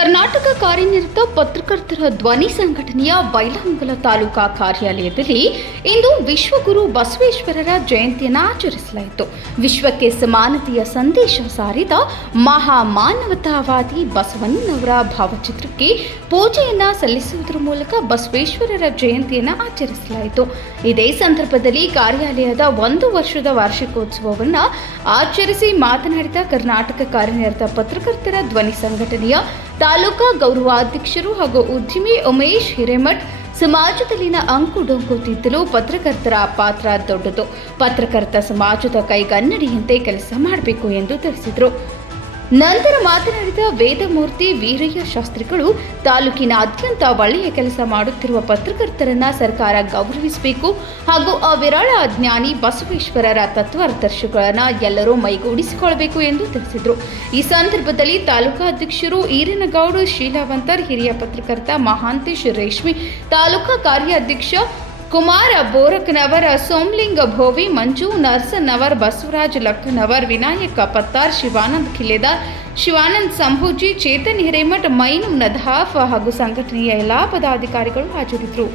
ಕರ್ನಾಟಕ ಕಾರ್ಯನಿರತ ಪತ್ರಕರ್ತರ ಧ್ವನಿ ಸಂಘಟನೆಯ ಬೈಲಹೊಂಗಲ ತಾಲೂಕಾ ಕಾರ್ಯಾಲಯದಲ್ಲಿ ಇಂದು ವಿಶ್ವಗುರು ಬಸವೇಶ್ವರರ ಜಯಂತಿಯನ್ನು ಆಚರಿಸಲಾಯಿತು. ವಿಶ್ವಕ್ಕೆ ಸಮಾನತೆಯ ಸಂದೇಶ ಸಾರಿದ ಮಹಾಮಾನವತಾವಾದಿ ಬಸವಣ್ಣನವರ ಭಾವಚಿತ್ರಕ್ಕೆ ಪೂಜೆಯನ್ನು ಸಲ್ಲಿಸುವುದರ ಮೂಲಕ ಬಸವೇಶ್ವರರ ಜಯಂತಿಯನ್ನು ಆಚರಿಸಲಾಯಿತು. ಇದೇ ಸಂದರ್ಭದಲ್ಲಿ ಕಾರ್ಯಾಲಯದ 1 ವರ್ಷದ ವಾರ್ಷಿಕೋತ್ಸವವನ್ನು ಆಚರಿಸಿ ಮಾತನಾಡಿದ ಕರ್ನಾಟಕ ಕಾರ್ಯನಿರತ ಪತ್ರಕರ್ತರ ಧ್ವನಿ ಸಂಘಟನೆಯ ತಾಲೂಕಾ ಗೌರವಾಧ್ಯಕ್ಷರು ಹಾಗೂ ಉದ್ಯಮಿ ಉಮೇಶ್ ಹಿರೇಮಠ್, ಸಮಾಜದಲ್ಲಿನ ಅಂಕು-ಡೊಂಕು ತಿದ್ದಲು ಪತ್ರಕರ್ತರ ಪಾತ್ರ ದೊಡ್ಡದು. ಪತ್ರಕರ್ತ ಸಮಾಜದ ಕೈಗನ್ನಡಿಯಂತೆ ಕೆಲಸ ಮಾಡಬೇಕು ಎಂದು ತಿಳಿಸಿದರು. ನಂತರ ಮಾತನಾಡಿದ ವೇದಮೂರ್ತಿ ವೀರಯ್ಯ ಶಾಸ್ತ್ರಿಗಳು, ತಾಲೂಕಿನಾದ್ಯಂತ ಒಳ್ಳೆಯ ಕೆಲಸ ಮಾಡುತ್ತಿರುವ ಪತ್ರಕರ್ತರನ್ನ ಸರ್ಕಾರ ಗೌರವಿಸಬೇಕು ಹಾಗೂ ಅವಿರಳ ಜ್ಞಾನಿ ಬಸವೇಶ್ವರರ ತತ್ವಾದರ್ಶಗಳನ್ನು ಎಲ್ಲರೂ ಮೈಗೂಡಿಸಿಕೊಳ್ಳಬೇಕು ಎಂದು ತಿಳಿಸಿದರು. ಈ ಸಂದರ್ಭದಲ್ಲಿ ತಾಲೂಕಾಧ್ಯಕ್ಷರು ಈರನಗೌಡ ಶೀಲಾವಂತರ್, ಹಿರಿಯ ಪತ್ರಕರ್ತ ಮಹಾಂತೇಶ್ ರೇಷ್ಮಿ, ತಾಲೂಕಾ ಕಾರ್ಯಾಧ್ಯಕ್ಷ ಕುಮಾರ ಬೋರಕನವರ, ಸೋಮಲಿಂಗ ಭೋವಿ, ಮಂಜು ನರ್ಸನವರ್, ಬಸವರಾಜ್ ಲಕ್ಕನವರ್, ವಿನಾಯಕ ಪತ್ತಾರ್, ಶಿವಾನಂದ್ ಖಿಲೇದಾರ್, ಶಿವಾನಂದ್ ಸಂಭೂಜಿ, ಚೇತನ್ ಹಿರೇಮಠ್, ಮೈನು ನಧಾಫ್ ಹಾಗೂ ಸಂಘಟನೆಯ ಎಲ್ಲಾ ಪದಾಧಿಕಾರಿಗಳು ಹಾಜರಿದ್ದರು.